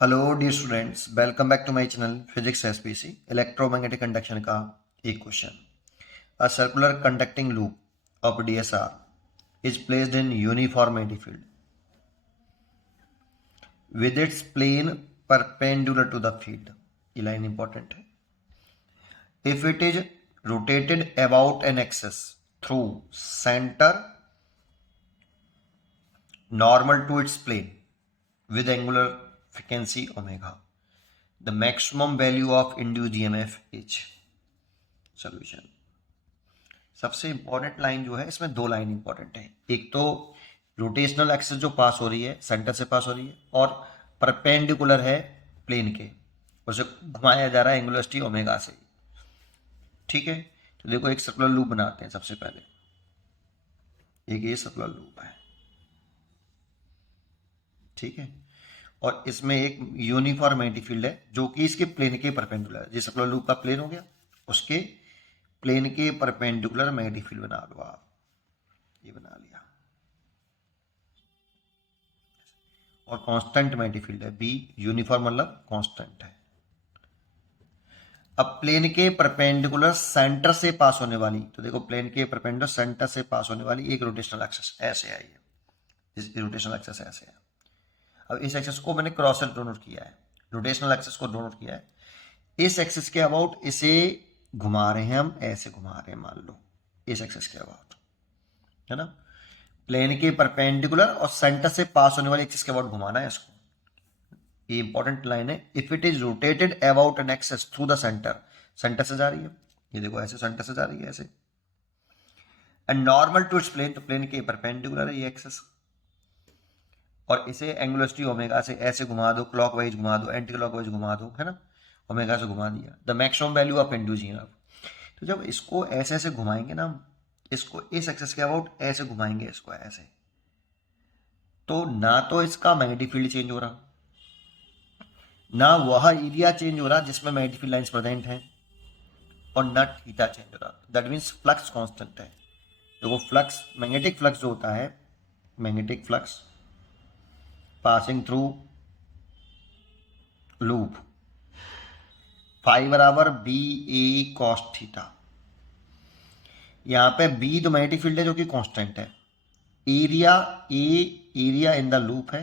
Hello dear students, welcome back to my channel physics SPC. Electromagnetic conduction का एक question. A circular conducting loop of DSR is placed in uniform AD field with its plane perpendicular to the field. ये line important है। If it is rotated about an axis through centre normal to its plane with angular frequency omega, the maximum value of induced EMF is solution। सबसे important line जो है, इसमें दो line important है। एक तो rotational axis जो पास हो रही है, सेंटर से पास हो रही है, और परपेंडिकुलर है प्लेन के, उसे घुमाया जा रहा है एंगुलर वेलोसिटी ओमेगा से। ठीक है, तो देखो एक सर्कुलर लूप बनाते हैं। सबसे पहले एक ये सर्कुलर लूप है, ठीक है, और इसमें एक यूनिफॉर्म मैग्नेटिक फील्ड है जो कि इसके प्लेन के परपेंडिकुलर है। जिस सर्कुलर लूप का प्लेन हो गया, उसके प्लेन के परपेंडिकुलर मैग्नेटिक फील्ड बना लो आप। ये बना लिया, और कांस्टेंट मैग्नेटिक फील्ड है बी। यूनिफॉर्म मतलब कांस्टेंट है। अब प्लेन के परपेंडिकुलर सेंटर से पास होने वाली, तो देखो प्लेन के परपेंडिकुलर सेंटर से पास होने वाली एक रोटेशनल एक्सिस ऐसे आई है। इस रोटेशनल एक्सिस ऐसे है। अब इस एक्सिस को मैंने क्रॉस से डोनोट किया है, रोटेशनल एक्सिस को डोनोट किया है। इस एक्सिस के अबाउट इसे घुमा रहे हैं हम, ऐसे घुमा रहे हैं, मान लो इस एक्सिस के अबाउट, है ना। प्लेन के परपेंडिकुलर और सेंटर से पास होने वाली एक्सिस के अबाउट घुमाना है इसको। ये इंपॉर्टेंट लाइन है। If it is rotated about an axis through the centre, centre से जा रही है, ये देखो ऐसे सेंटर से जा रही है ऐसे, and normal to its plane, तो प्लेन के परपेंडिकुलर है ये एक्सिस, और इसे एंगुलर वेलोसिटी ओमेगा से ऐसे घुमा दो, क्लॉकवाइज घुमा दो, एंटी क्लॉकवाइज घुमा दो, है ना, ओमेगा से घुमा दिया। The maximum value of induced EMF. तो जब इसको ऐसे ऐसे घुमाएंगे ना, इसको इस एक्सिस के अबाउट ऐसे घुमाएंगे, इसको ऐसे, तो ना तो इसका मैग्नेटिक फील्ड चेंज हो रहा, ना वह एरिया चेंज हो रहा जिसमें मैग्नेटिक फील्ड लाइंस प्रेजेंट हैं, और ना थीटा चेंज हो रहा। दैट मीन्स फ्लक्स कांस्टेंट है। देखो फ्लक्स, मैग्नेटिक फ्लक्स जो होता है, magnetic flux passing through loop, phi बराबर बी ए कॉस थीटा। यहाँ पे बी तो मैग्नेटिक फील्ड है जो कि कांस्टेंट है। Area A, area in the loop है,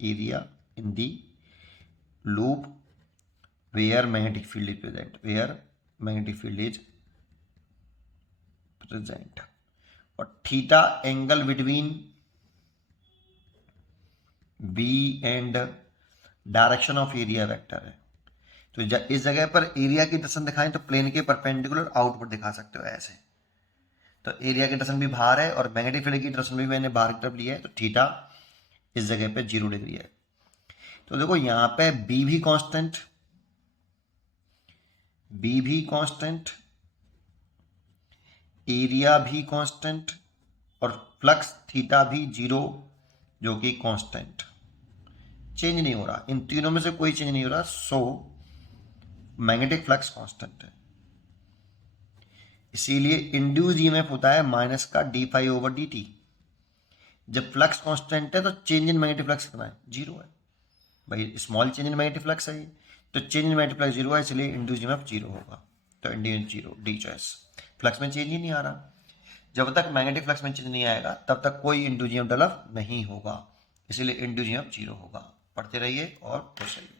area in the loop where magnetic field is present, where magnetic field is present. और theta angle between B and direction of area vector है। तो इस जगह पर एरिया की direction दिखाएं तो प्लेन के परपेंडिकुलर आउटपुट दिखा सकते हो ऐसे। तो एरिया की डायरेक्शन भी बाहर है और मैग्नेटिक फील्ड की डायरेक्शन भी मैंने बाहर की तरफ लिया है, तो थीटा इस जगह पे 0 डिग्री है। तो देखो यहाँ पे बी भी कांस्टेंट, बी भी कांस्टेंट, एरिया भी कांस्टेंट, और फ्लक्स थीटा भी 0 जो कि कांस्टेंट, चेंज नहीं हो रहा। इन तीनों में से कोई चेंज नहीं हो रहा, सो मैग्नेटिक फ्लक्स कांस्टेंट है। इसीलिए इंड्यूस ईएमएफ होता है माइनस का d phi over d t. जब फ्लक्स कांस्टेंट है तो चेंज इन मैग्नेटिक फ्लक्स कितना है, 0 है भाई। Small change in magnetic flux है, तो चेंज इन मैग्नेटिक फ्लक्स 0 है, इसलिए इंड्यूस ईएमएफ 0 होगा। तो इंड्यूस 0, डी चॉइस। फ्लक्स में चेंज ही नहीं आ रहा। जब तक मैग्नेटिक फ्लक्स में चेंज नहीं आएगा तब तक कोई इंड्यूस ईएमएफ डेवलप नहीं होगा, इसीलिए इंड्यूस ईएमएफ 0 होगा। पढ़ते रहिए और खुश रहिए।